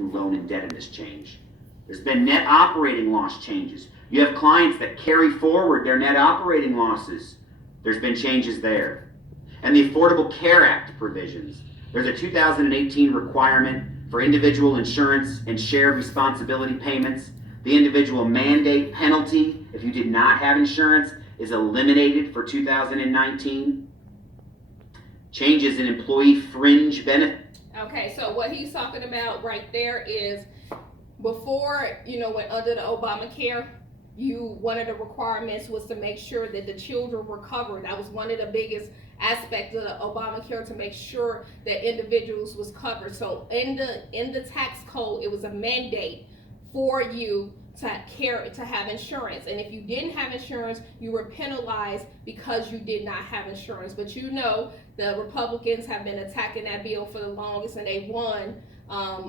through loan indebtedness change. There's been net operating loss changes. You have clients that carry forward their net operating losses. There's been changes there. And the Affordable Care Act provisions. There's a 2018 requirement for individual insurance and shared responsibility payments. The individual mandate penalty, if you did not have insurance, is eliminated for 2019. Changes in employee fringe benefits. Okay, so what he's talking about right there is before, when under the Obamacare, one of the requirements was to make sure that the children were covered. That was one of the biggest aspects of the Obamacare, to make sure that individuals was covered. So in the tax code, it was a mandate for you to have insurance, and if you didn't have insurance, you were penalized because you did not have insurance. But the Republicans have been attacking that bill for the longest, and they won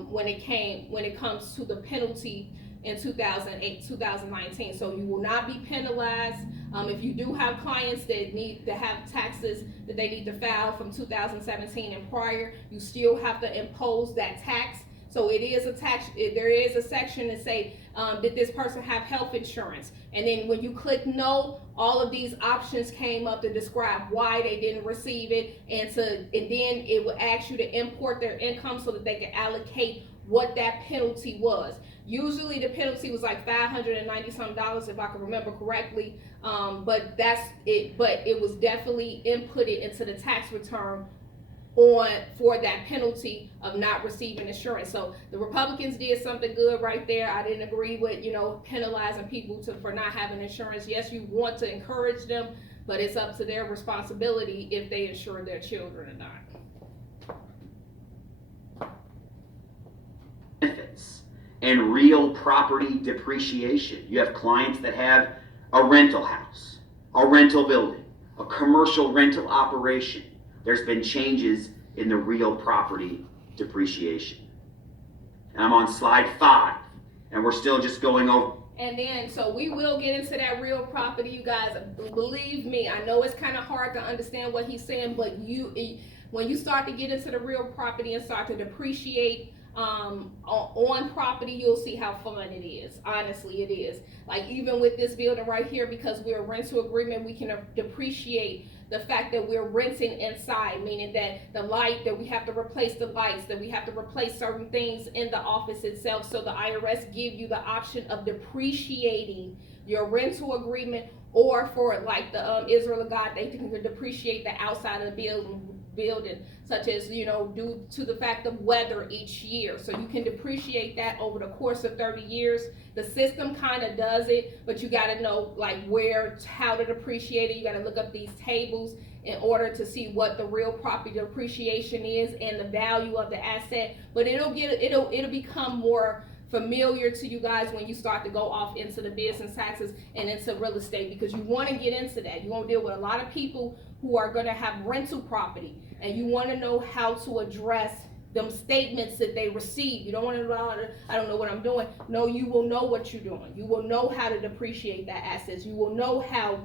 when it comes to the penalty in 2008, 2019. So you will not be penalized. If you do have clients that need to have taxes that they need to file from 2017 and prior, you still have to impose that tax. So it is a tax. There is a section that say, did this person have health insurance? And then when you click no, all of these options came up to describe why they didn't receive it, and then it will ask you to import their income so that they can allocate what that penalty was. Usually the penalty was like $590 some, if I can remember correctly. But that's it. But it was definitely inputted into the tax return for that penalty of not receiving insurance. So the Republicans did something good right there. I didn't agree with penalizing people for not having insurance. Yes, you want to encourage them, but it's up to their responsibility if they insure their children or not. Benefits and real property depreciation. You have clients that have a rental house, a rental building, a commercial rental operation. There's been changes in the real property depreciation. And I'm on slide 5, and we're still just going over. And then, so we will get into that real property, you guys. Believe me, I know it's kind of hard to understand what he's saying, but when you start to get into the real property and start to depreciate on property, you'll see how fun it is. Honestly, it is. Like even with this building right here, because we're a rental agreement, we can depreciate the fact that we're renting inside, meaning that that we have to replace the lights, that we have to replace certain things in the office itself. So the IRS give you the option of depreciating your rental agreement, or for like the Israel of God, they can depreciate the outside of the building, such as due to the fact of weather each year. So you can depreciate that over the course of 30 years. The system kind of does it, but you got to know how to depreciate it. You got to look up these tables in order to see what the real property depreciation is and the value of the asset. But it'll become more familiar to you guys when you start to go off into the business taxes and into real estate, because you want to get into that. You want to deal with a lot of people who are going to have rental property, and you want to know how to address them statements that they receive. You don't want to, I don't know what I'm doing. No, you will know what you're doing. You will know how to depreciate that assets. You will know how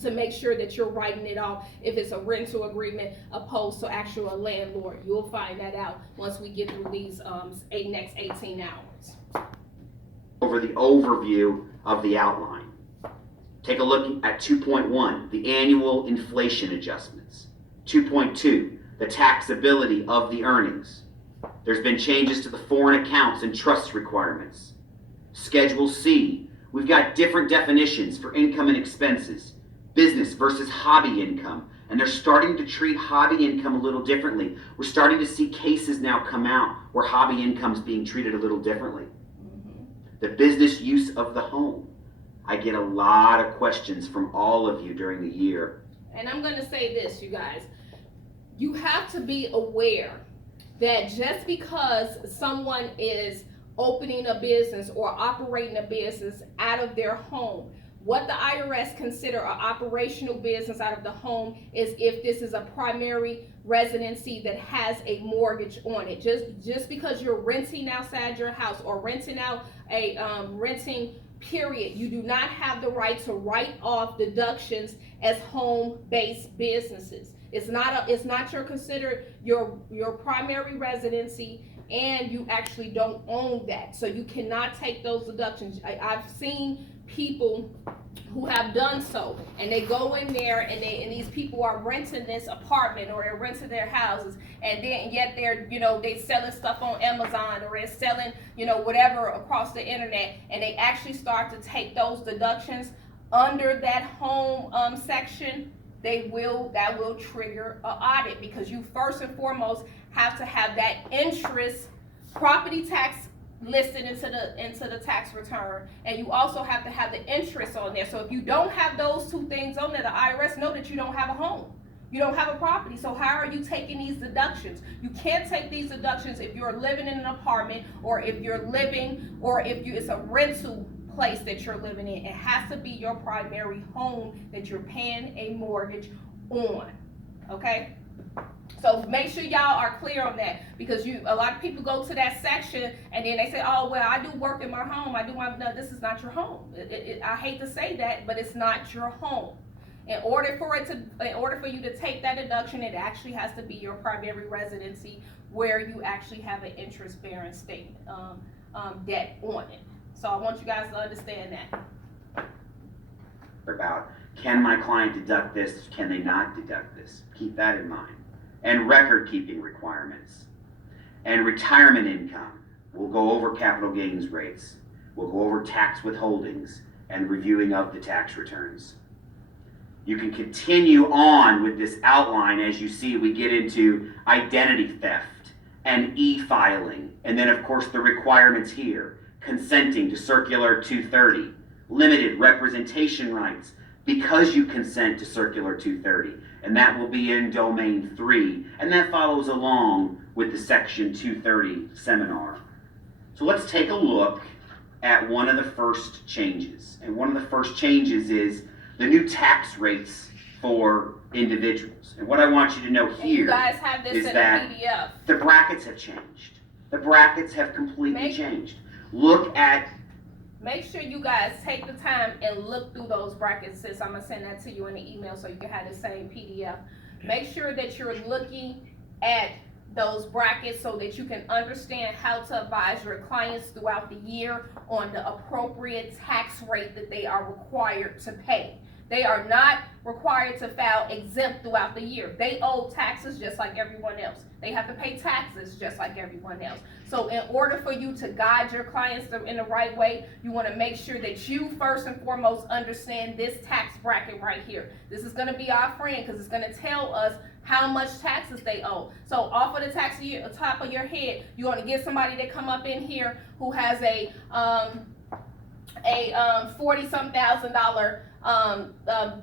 to make sure that you're writing it off if it's a rental agreement opposed to actual landlord. You'll find that out once we get through these next 18 hours. Over the overview of the outline. Take a look at 2.1, the annual inflation adjustments. 2.2, the taxability of the earnings. There's been changes to the foreign accounts and trust requirements. Schedule C, we've got different definitions for income and expenses, business versus hobby income, and they're starting to treat hobby income a little differently. We're starting to see cases now come out where hobby income is being treated a little differently. The business use of the home. I get a lot of questions from all of you during the year. And I'm going to say this, you guys. You have to be aware that just because someone is opening a business or operating a business out of their home, what the IRS consider an operational business out of the home is if this is a primary residency that has a mortgage on it. Just because you're renting outside your house or renting out a renting period, you do not have the right to write off deductions as home-based businesses. It's not considered your primary residency, and you actually don't own that. So you cannot take those deductions. I've seen people who have done so, and they go in there and these people are renting this apartment or they're renting their houses, and then yet they're, they selling stuff on Amazon or they're selling, whatever across the internet, and they actually start to take those deductions under that home section. That will trigger an audit, because you first and foremost have to have that interest, property tax listed into the tax return, and you also have to have the interest on there. So if you don't have those two things on there, the IRS know that you don't have a home, you don't have a property. So how are you taking these deductions? You can't take these deductions if you're living in an apartment, or if it's a rental place that you're living in. It has to be your primary home that you're paying a mortgage on. Okay? So make sure y'all are clear on that, because a lot of people go to that section and then they say, oh, well, I do work in my home. No, this is not your home. I hate to say that, but it's not your home. In order for you to take that deduction, it actually has to be your primary residency where you actually have an interest-bearing statement, debt on it. So I want you guys to understand that. About, can my client deduct this? Can they not deduct this? Keep that in mind. And record keeping requirements. And retirement income. We'll go over capital gains rates. We'll go over tax withholdings and reviewing of the tax returns. You can continue on with this outline. As you see, we get into identity theft and e-filing. And then, of course, the requirements here. Consenting to Circular 230, limited representation rights because you consent to Circular 230, and that will be in Domain 3, and that follows along with the Section 230 seminar. So let's take a look at one of the first changes, and one of the first changes is the new tax rates for individuals. And what I want you to know here you guys have this is in that a PDF. the brackets have changed. The brackets have completely changed. Make sure you guys take the time and look through those brackets, since I'm gonna send that to you in the email so you can have the same PDF. Make sure that you're looking at those brackets so that you can understand how to advise your clients throughout the year on the appropriate tax rate that they are required to pay. They are not required to file exempt throughout the year. They owe taxes just like everyone else. They have to pay taxes just like everyone else. So in order for you to guide your clients in the right way, you want to make sure that you first and foremost understand this tax bracket right here. This is going to be our friend, because it's going to tell us how much taxes they owe. So off of the top of your head, you want to get somebody that come up in here who has a $40,000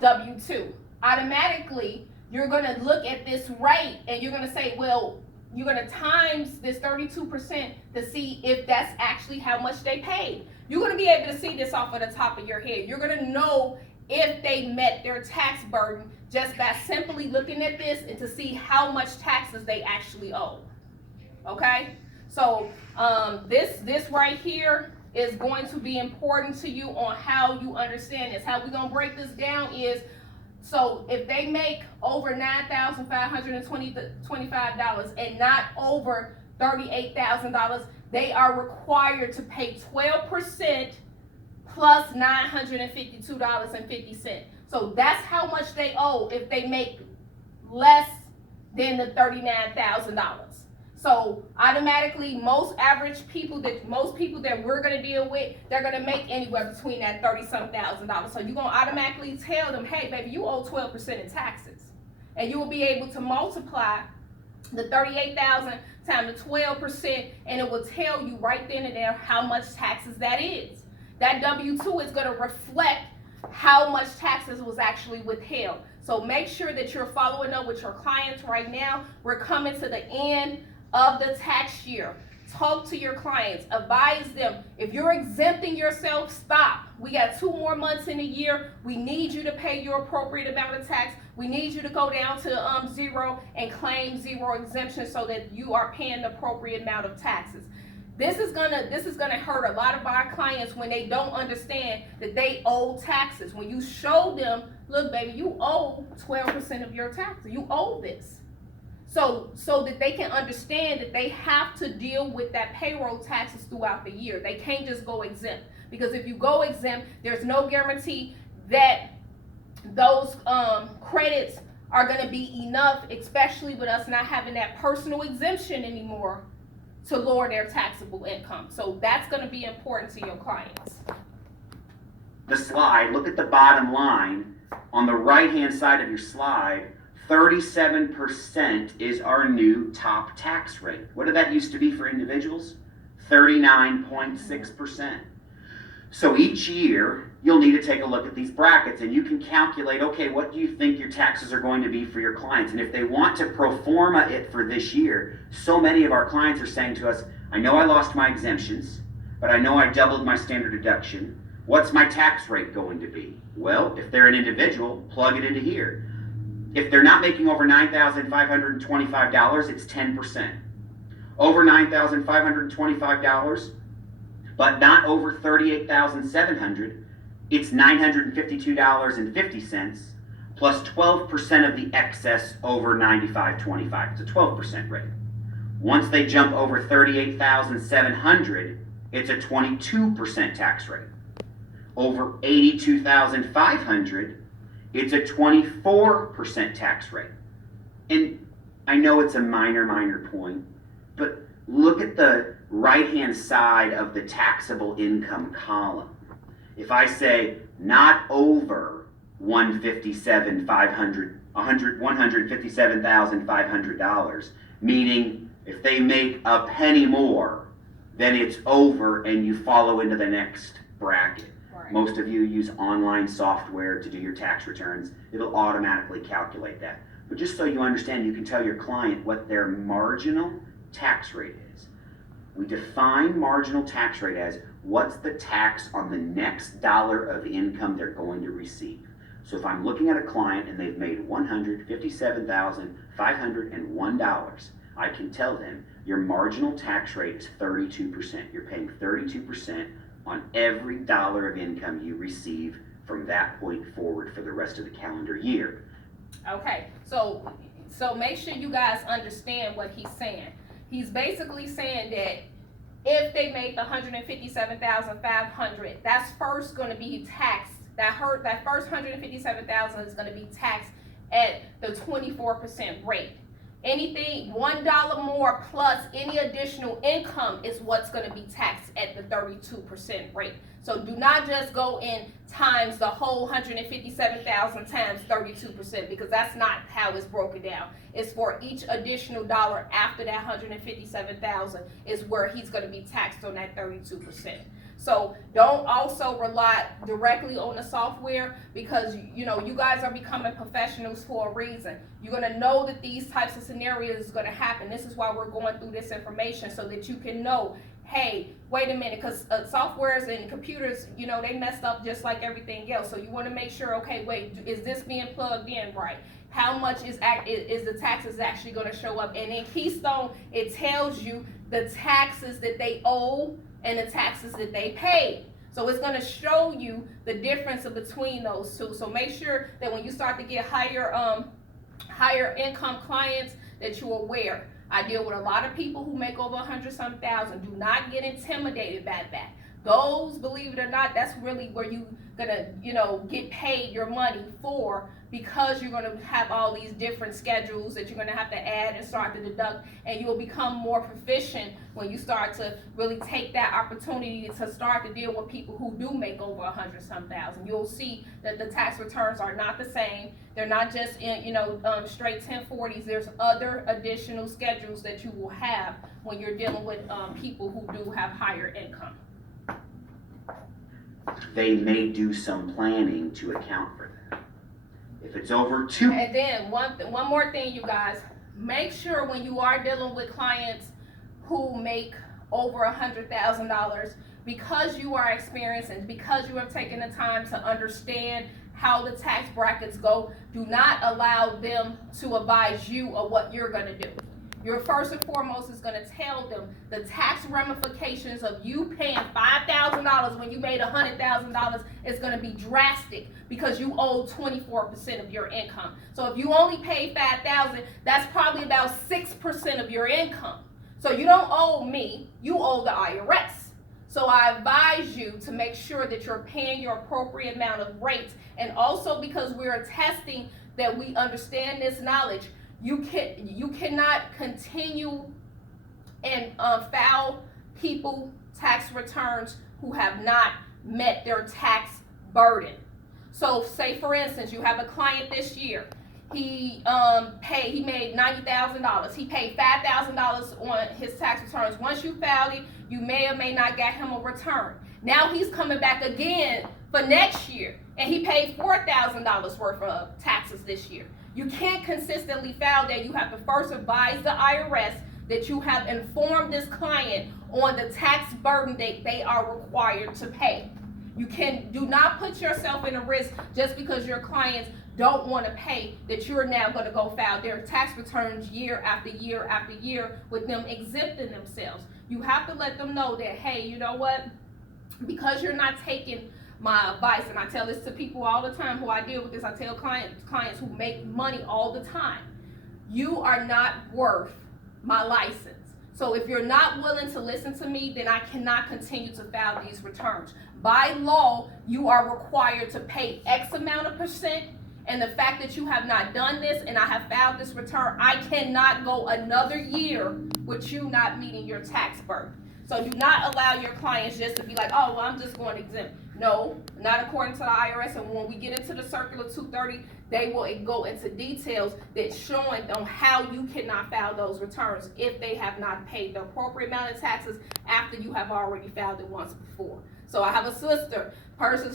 W-2. Automatically, you're going to look at this rate and you're going to say, well, you're going to times this 32% to see if that's actually how much they paid. You're going to be able to see this off of the top of your head. You're going to know if they met their tax burden just by simply looking at this and to see how much taxes they actually owe. Okay? So this right here is going to be important to you on how you understand this. How we're going to break this down is, so if they make over $9,525 and not over $38,000, they are required to pay 12% plus $952.50. So that's how much they owe if they make less than the $39,000. So automatically, most people that we're gonna deal with, they're gonna make anywhere between that $30,000. So you're gonna automatically tell them, hey, baby, you owe 12% in taxes, and you will be able to multiply the $38,000 times the 12%, and it will tell you right then and there how much taxes that is. That W-2 is gonna reflect how much taxes was actually withheld. So make sure that you're following up with your clients right now. We're coming to the end of the tax year. Talk to your clients, advise them. If you're exempting yourself, stop. We got 2 more months in a year. We need you to pay your appropriate amount of tax. We need you to go down to 0 and claim 0 exemption so that you are paying the appropriate amount of taxes. This is gonna hurt a lot of our clients when they don't understand that they owe taxes. When you show them, look, baby, you owe 12% of your taxes. You owe this. so that they can understand that they have to deal with that payroll taxes throughout the year. They can't just go exempt, because if you go exempt, there's no guarantee that those credits are going to be enough, especially with us not having that personal exemption anymore, to lower their taxable income. So that's going to be important to your clients. The slide, look at the bottom line. On the right-hand side of your slide, 37% is our new top tax rate. What did that used to be for individuals? 39.6%. So each year, you'll need to take a look at these brackets and you can calculate, okay, what do you think your taxes are going to be for your clients? And if they want to pro forma it for this year, so many of our clients are saying to us, I know I lost my exemptions, but I know I doubled my standard deduction. What's my tax rate going to be? Well, if they're an individual, plug it into here. If they're not making over $9,525, it's 10%. Over $9,525, but not over $38,700, it's $952.50 plus 12% of the excess over $95.25. It's a 12% rate. Once they jump over $38,700, it's a 22% tax rate. Over $82,500, it's a 24% tax rate. And I know it's a minor point, but look at the right-hand side of the taxable income column. If I say not over $157,500, meaning if they make a penny more, then it's over and you follow into the next bracket. Right. Most of you use online software to do your tax returns. It'll automatically calculate that. But just so you understand, you can tell your client what their marginal tax rate is. We define marginal tax rate as what's the tax on the next dollar of income they're going to receive. So if I'm looking at a client and they've made $157,501, I can tell them your marginal tax rate is 32%. You're paying 32% on every dollar of income you receive from that point forward for the rest of the calendar year. Okay, so make sure you guys understand what he's saying. He's basically saying that if they make $157,500, that's first going to be taxed. That first $157,000 is going to be taxed at the 24% rate. Anything $1 more plus any additional income is what's going to be taxed at the 32% rate. So do not just go in times the whole 157,000 times 32%, because that's not how it's broken down. It's for each additional dollar after that 157,000 is where he's going to be taxed on that 32%. So don't also rely directly on the software, because you guys are becoming professionals for a reason. You're going to know that these types of scenarios is going to happen. This is why we're going through this information, so that you can know, hey, wait a minute, because softwares and computers, they messed up just like everything else. So you want to make sure, okay, wait, is this being plugged in right? How much is the taxes actually going to show up? And in Keystone, it tells you the taxes that they owe and the taxes that they pay. So it's going to show you the difference between those two. So make sure that when you start to get higher income clients, that you're aware. I deal with a lot of people who make over 100-some thousand. Do not get intimidated by that. Those, believe it or not, that's really where you're gonna, get paid your money for, because you're gonna have all these different schedules that you're gonna have to add and start to deduct, and you will become more proficient when you start to really take that opportunity to start to deal with people who do make over 100-some thousand. You'll see that the tax returns are not the same. They're not just in, straight 1040s. There's other additional schedules that you will have when you're dealing with people who do have higher income. They may do some planning to account for that. If it's over two. And then one more thing, you guys, make sure when you are dealing with clients who make over $100,000, because you are experiencing, because you have taken the time to understand how the tax brackets go, do not allow them to advise you of what you're going to do. You're first and foremost is going to tell them the tax ramifications of you paying $5,000 when you made $100,000 is going to be drastic because you owe 24% of your income. So if you only pay $5,000, that's probably about 6% of your income. So you don't owe me, you owe the IRS. So I advise you to make sure that you're paying your appropriate amount of rates. And also because we're attesting that we understand this knowledge, you cannot continue and file people tax returns who have not met their tax burden. So say for instance, you have a client this year. He made $90,000. He paid $5,000 on his tax returns. Once you filed it, you may or may not get him a return. Now he's coming back again for next year, and he paid $4,000 worth of taxes this year. You can't consistently file that. You have to first advise the IRS that you have informed this client on the tax burden that they are required to pay. You do not put yourself in a risk just because your clients don't want to pay, that you're now going to go file their tax returns year after year after year with them exempting themselves. You have to let them know that, hey, you know what, because you're not taking my advice, and I tell this to people all the time who I deal with this, I tell clients who make money all the time, you are not worth my license. So if you're not willing to listen to me, then I cannot continue to file these returns. By law, you are required to pay X amount of percent, and the fact that you have not done this and I have filed this return, I cannot go another year with you not meeting your tax burden. So do not allow your clients just to be like, oh, well, I'm just going to exempt. No, not according to the IRS. And when we get into the Circular 230, they will go into details that showing on how you cannot file those returns if they have not paid the appropriate amount of taxes after you have already filed it once before. So I have a sister,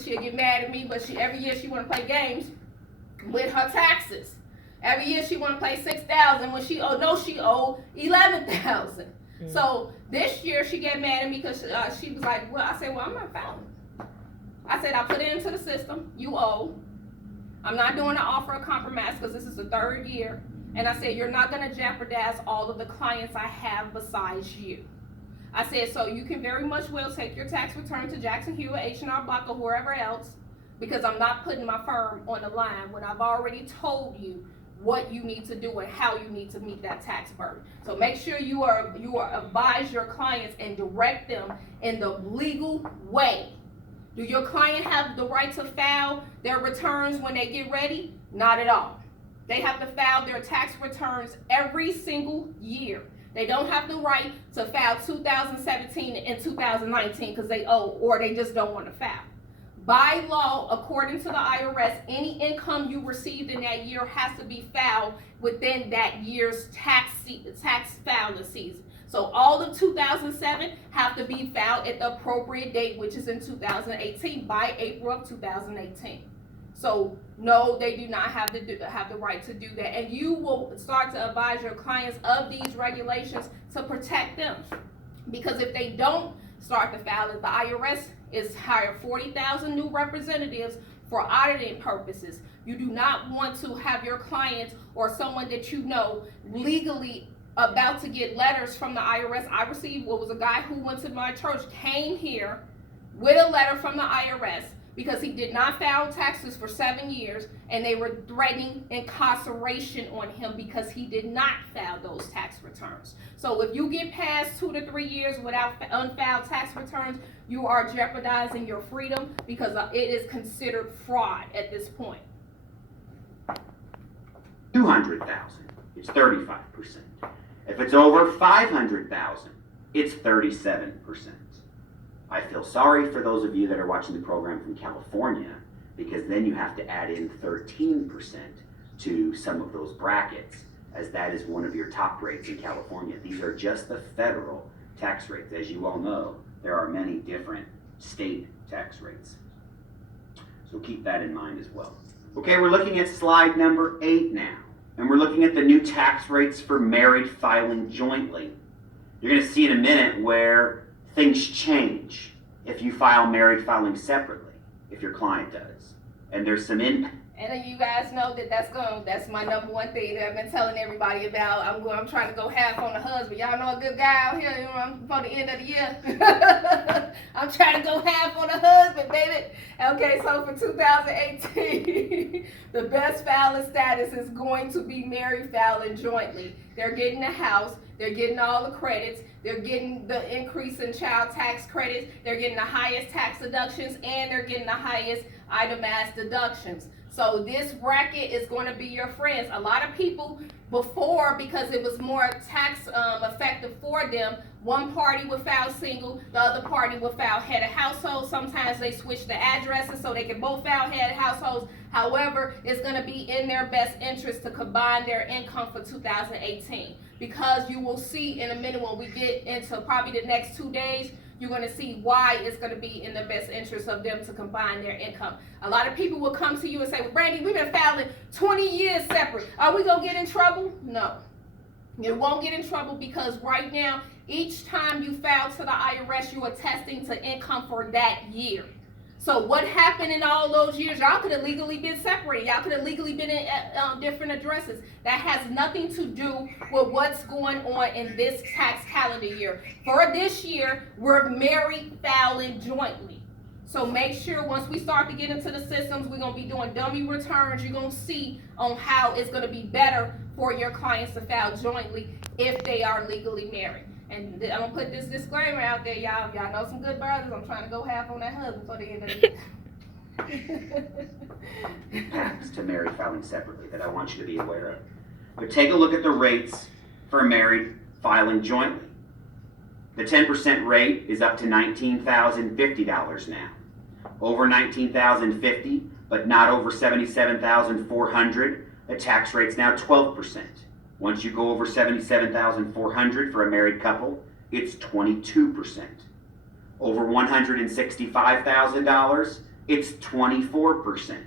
she'll get mad at me, but every year she want to play games with her taxes. Every year she want to play $6,000 when she owed $11,000. So this year she get mad at me because she was like, well, I said, well, I'm not filing. I said, I put it into the system. You owe. I'm not doing an offer of compromise because this is the third year. And I said, you're not going to jeopardize all of the clients I have besides you. I said, so you can very much well take your tax return to Jackson Hewitt, H&R Block, or whoever else, because I'm not putting my firm on the line when I've already told you what you need to do and how you need to meet that tax burden. So make sure you advise your clients and direct them in the legal way. Do your client have the right to file their returns when they get ready? Not at all. They have to file their tax returns every single year. They don't have the right to file 2017 and 2019 because they owe or they just don't want to file. By law, according to the IRS, any income you received in that year has to be filed within that year's tax filing season. So all of 2007 have to be filed at the appropriate date, which is in 2018, by April of 2018. So no, they do not have the right to do that. And you will start to advise your clients of these regulations to protect them. Because if they don't start to file it, the IRS is hired 40,000 new representatives for auditing purposes. You do not want to have your clients or someone that you know legally about to get letters from the IRS. I received was a guy who went to my church, came here with a letter from the IRS because he did not file taxes for 7 years, and they were threatening incarceration on him because he did not file those tax returns. So if you get past 2 to 3 years without unfiled tax returns, you are jeopardizing your freedom because it is considered fraud at this point. 200,000, it's 35%. If it's over 500,000, it's 37%. I feel sorry for those of you that are watching the program from California, because then you have to add in 13% to some of those brackets, as that is one of your top rates in California. These are just the federal tax rates. As you all know, there are many different state tax rates. So keep that in mind as well. Okay, we're looking at slide number 8 now, and we're looking at the new tax rates for married filing jointly. You're going to see in a minute where things change if you file married filing separately, if your client does. And there's some And then you guys know that that's my number one thing that I've been telling everybody about. I'm trying to go half on the husband. Y'all know a good guy out here, you know, before the end of the year. I'm trying to go half on the husband, baby. Okay, so for 2018, the best filing status is going to be married filing jointly. They're getting the house, they're getting all the credits, they're getting the increase in child tax credits, they're getting the highest tax deductions, and they're getting the highest itemized deductions. So this bracket is going to be your friends. A lot of people before, because it was more tax effective for them, one party would file single, the other party would file head of household. Sometimes they switch the addresses so they can both file head of households. However, it's going to be in their best interest to combine their income for 2018, because you will see in a minute when we get into probably the next 2 days, you're going to see why it's going to be in the best interest of them to combine their income. A lot of people will come to you and say, well, Brandy, we've been filing 20 years separate. Are we going to get in trouble? No. You won't get in trouble, because right now, each time you file to the IRS, you're attesting to income for that year. So what happened in all those years? Y'all could have legally been separated. Y'all could have legally been in different addresses. That has nothing to do with what's going on in this tax calendar year. For this year, we're married filing jointly. So make sure once we start to get into the systems, we're going to be doing dummy returns. You're going to see on how it's going to be better for your clients to file jointly if they are legally married. And I'm going to put this disclaimer out there, y'all. If y'all know some good brothers, I'm trying to go half on that husband for the end of the year. Impacts to married filing separately that I want you to be aware of. But take a look at the rates for married filing jointly. The 10% rate is up to $19,050 now. Over $19,050, but not over $77,400, the tax rate's now 12%. Once you go over $77,400 for a married couple, it's 22%. Over $165,000, it's 24%.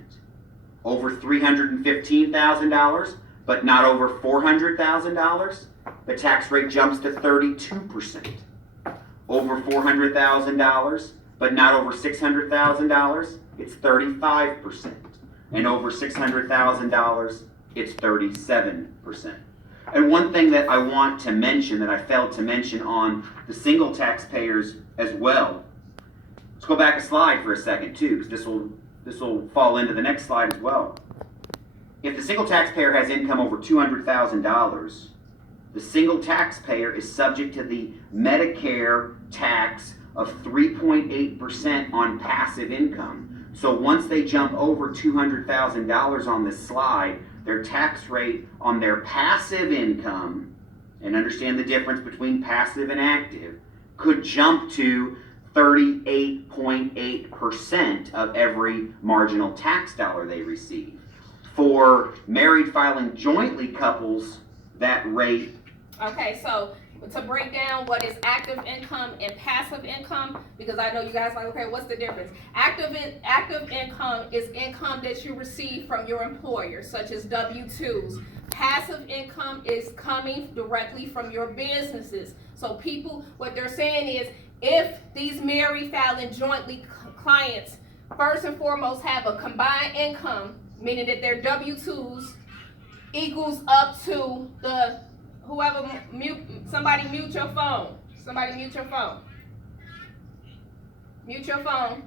Over $315,000, but not over $400,000, the tax rate jumps to 32%. Over $400,000, but not over $600,000, it's 35%. And over $600,000, it's 37%. And one thing that I want to mention that I failed to mention on the single taxpayers as well. Let's go back a slide for a second too, because this will fall into the next slide as well. If the single taxpayer has income over $200,000, the single taxpayer is subject to the Medicare tax of 3.8% on passive income. So once they jump over $200,000 on this slide, their tax rate on their passive income, and understand the difference between passive and active, could jump to 38.8% of every marginal tax dollar they receive. For married filing jointly couples, that rate... Okay, so to break down what is active income and passive income, because I know you guys are like, okay, what's the difference? Active income is income that you receive from your employer, such as W-2s. Passive income is coming directly from your businesses. So people, what they're saying is, if these married filing jointly clients, first and foremost, have a combined income, meaning that their W-2s equals up to the whoever somebody mute your phone. Somebody mute your phone. Mute your phone.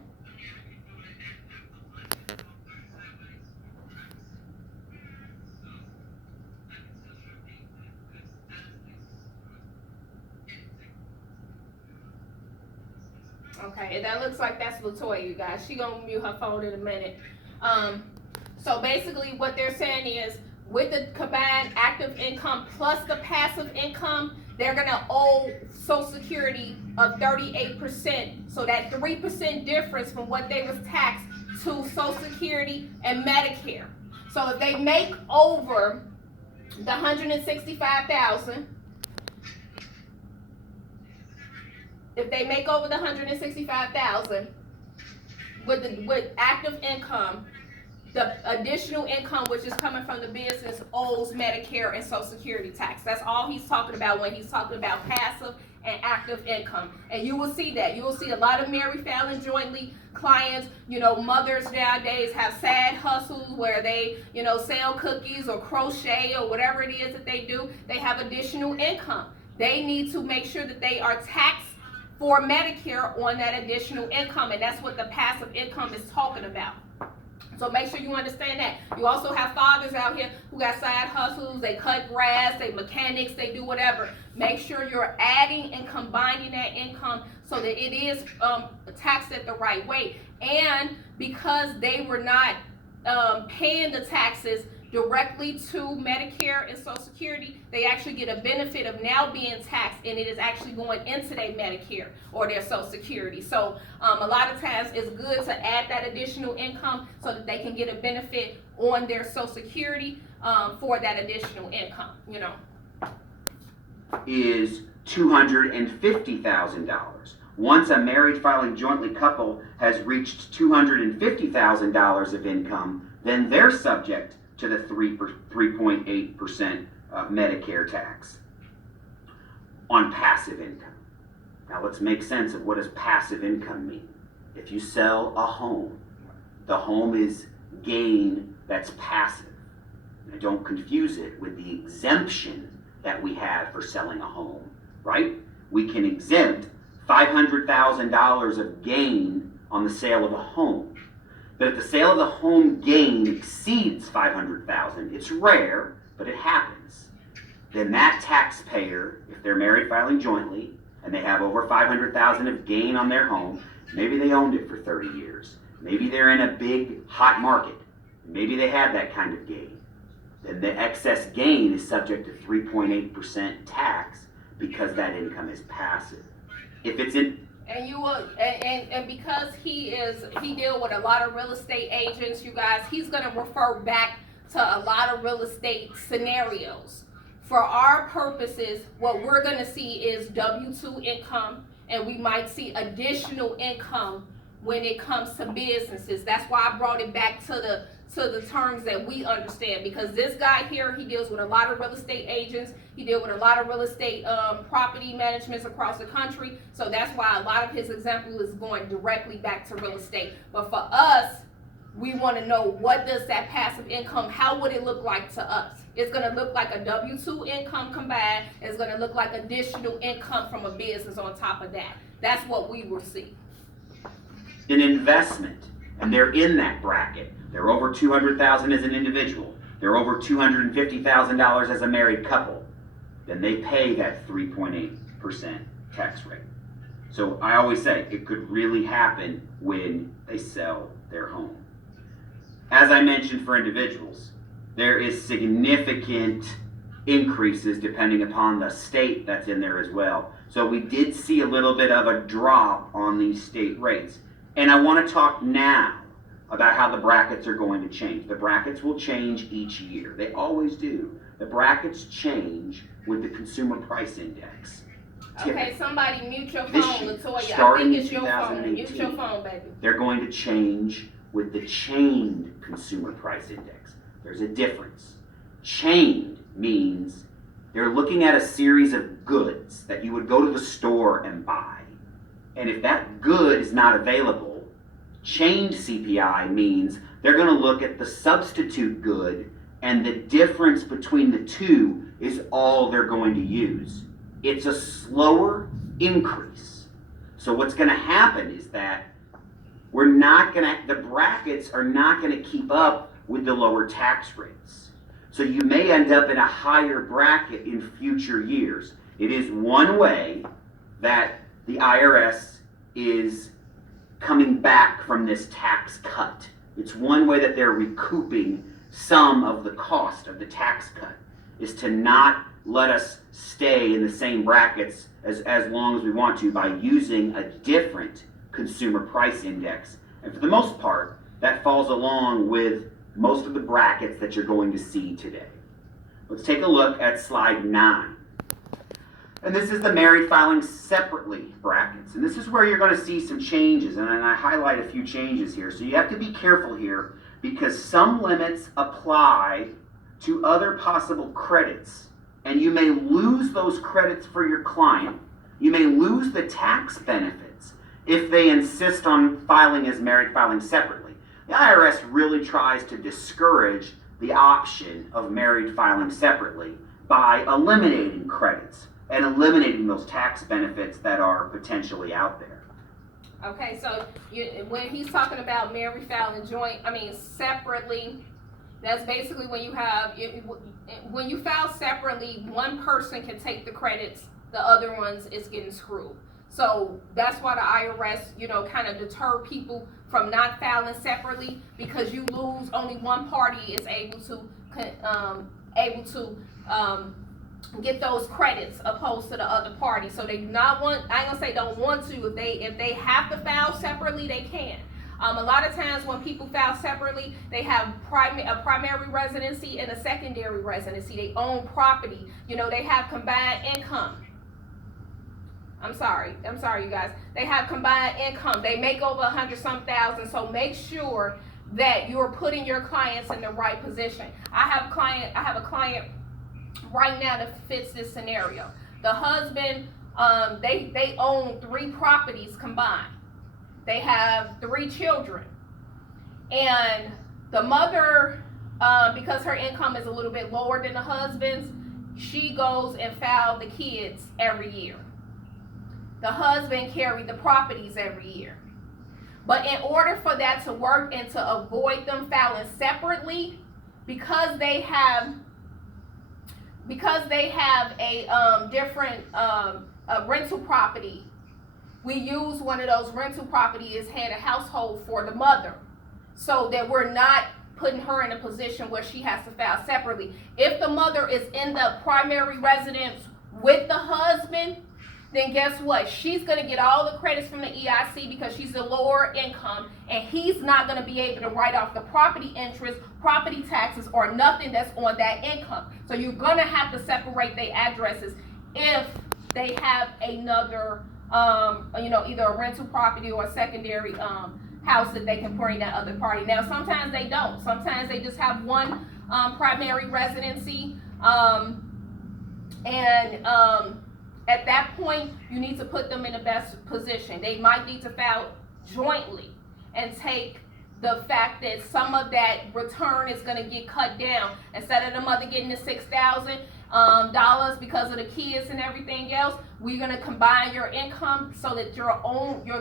Okay, that looks like that's Latoya, you guys. She gonna mute her phone in a minute. So basically what they're saying is, with the combined active income plus the passive income, they're gonna owe Social Security of 38%. So that 3% difference from what they was taxed to Social Security and Medicare. So if they make over the $165,000, if they make over the $165,000 with active income, the additional income, which is coming from the business, owes Medicare and Social Security tax. That's all he's talking about when he's talking about passive and active income. And you will see that. You will see a lot of married, filing jointly clients. Mothers nowadays have side hustles where they, sell cookies or crochet or whatever it is that they do. They have additional income. They need to make sure that they are taxed for Medicare on that additional income, and that's what the passive income is talking about. So make sure you understand that. You also have fathers out here who got side hustles. They cut grass, they mechanics, they do whatever. Make sure you're adding and combining that income so that it is taxed at the right way. And because they were not paying the taxes directly to Medicare and Social Security, they actually get a benefit of now being taxed, and it is actually going into their Medicare or their Social Security. So a lot of times it's good to add that additional income so that they can get a benefit on their Social Security for that additional income, Is $250,000. Once a married filing jointly couple has reached $250,000 of income, then they're subject to the 3.8% Medicare tax on passive income. Now let's make sense of what does passive income mean. If you sell a home, the home is gain that's passive. Now don't confuse it with the exemption that we have for selling a home, right? We can exempt $500,000 of gain on the sale of a home. But if the sale of the home gain exceeds $500,000, it's rare, but it happens, then that taxpayer, if they're married filing jointly and they have over $500,000 of gain on their home, maybe they owned it for 30 years, maybe they're in a big hot market, maybe they have that kind of gain, then the excess gain is subject to 3.8% tax because that income is passive. If it's in And you will, and because he deal with a lot of real estate agents, you guys, he's gonna refer back to a lot of real estate scenarios. For our purposes, what we're gonna see is W-2 income, and we might see additional income when it comes to businesses. That's why I brought it back to the terms that we understand, because this guy here, he deals with a lot of real estate agents. He deals with a lot of real estate property managements across the country. So that's why a lot of his example is going directly back to real estate. But for us, we want to know, what does that passive income, how would it look like to us? It's going to look like a W-2 income combined. It's going to look like additional income from a business on top of that. That's what we will see. An investment, and they're in that bracket. They're over $200,000 as an individual. They're over $250,000 as a married couple. Then they pay that 3.8% tax rate. So I always say it could really happen when they sell their home. As I mentioned, for individuals, there is significant increases depending upon the state that's in there as well. So we did see a little bit of a drop on these state rates. And I want to talk now about how the brackets are going to change. The brackets will change each year. They always do. The brackets change with the Consumer Price Index. Okay, somebody mute your This phone, year, Latoya. I starting think in it's your phone. Mute 2018, your phone, baby. They're going to change with the chained Consumer Price Index. There's a difference. Chained means they're looking at a series of goods that you would go to the store and buy. And if that good is not available, chained CPI means they're going to look at the substitute good, and the difference between the two is all they're going to use. It's a slower increase. So what's going to happen is that the brackets are not going to keep up with the lower tax rates. So you may end up in a higher bracket in future years. It is one way that the IRS is coming back from this tax cut. It's one way that they're recouping some of the cost of the tax cut, is to not let us stay in the same brackets as long as we want to by using a different consumer price index. And for the most part, that falls along with most of the brackets that you're going to see today. Let's take a look at slide 9. And this is the married filing separately brackets. And this is where you're going to see some changes. And I highlight a few changes here. So you have to be careful here, because some limits apply to other possible credits. And you may lose those credits for your client, You may lose the tax benefits if they insist on filing as married, filing separately. The IRS really tries to discourage the option of married filing separately by eliminating credits and eliminating those tax benefits that are potentially out there. Okay, so when he's talking about married filing separately, that's basically when you have, when you file separately, one person can take the credits, the other ones is getting screwed. So that's why the IRS, kind of deter people from not filing separately, because you lose, only one party is able to get those credits opposed to the other party. So they do not want, I ain't gonna say don't want to, if they have to file separately, they can. A lot of times when people file separately, they have a primary residency and a secondary residency. They own property. They have combined income. I'm sorry, you guys. They have combined income. They make over 100-some thousand. So make sure that you're putting your clients in the right position. I have a client right now that fits this scenario. The husband, they own 3 properties combined. They have 3 children, and the mother, because her income is a little bit lower than the husband's, she goes and files the kids every year. The husband carries the properties every year. But in order for that to work and to avoid them filing separately, because they have a different rental property, we use one of those rental properties head of household for the mother, so that we're not putting her in a position where she has to file separately. If the mother is in the primary residence with the husband, then guess what? She's going to get all the credits from the EIC because she's a lower income, and he's not going to be able to write off the property interest, property taxes, or nothing that's on that income. So you're going to have to separate their addresses if they have another, either a rental property or a secondary house that they can bring that other party. Now, sometimes they don't. Sometimes they just have one primary residency, at that point, you need to put them in the best position. They might need to file jointly and take the fact that some of that return is going to get cut down. Instead of the mother getting the $6,000 because of the kids and everything else, we're going to combine your income so that your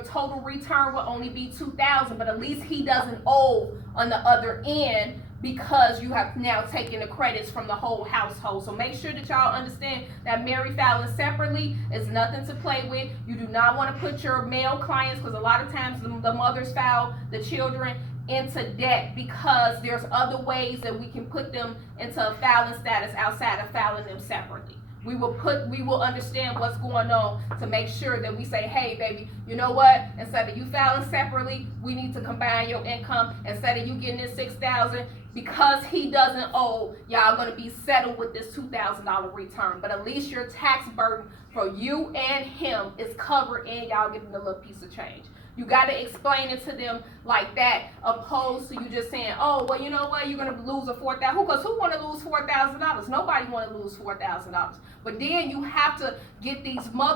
total return will only be $2,000, but at least he doesn't owe on the other end, because you have now taken the credits from the whole household. So make sure that y'all understand that married filing separately is nothing to play with. You do not want to put your male clients, because a lot of times the mothers file the children into debt, because there's other ways that we can put them into a filing status outside of filing them separately. We will understand what's going on to make sure that we say, hey, baby, you know what? Instead of you filing separately, we need to combine your income. Instead of you getting this $6,000, because he doesn't owe, y'all gonna be settled with this $2,000 return. But at least your tax burden for you and him is covered, and y'all getting a little piece of change. You got to explain it to them like that, opposed to you just saying, oh, well, you know what, you're going to lose a $4,000. Because who want to lose $4,000? Nobody want to lose $4,000. But then you have to get these mothers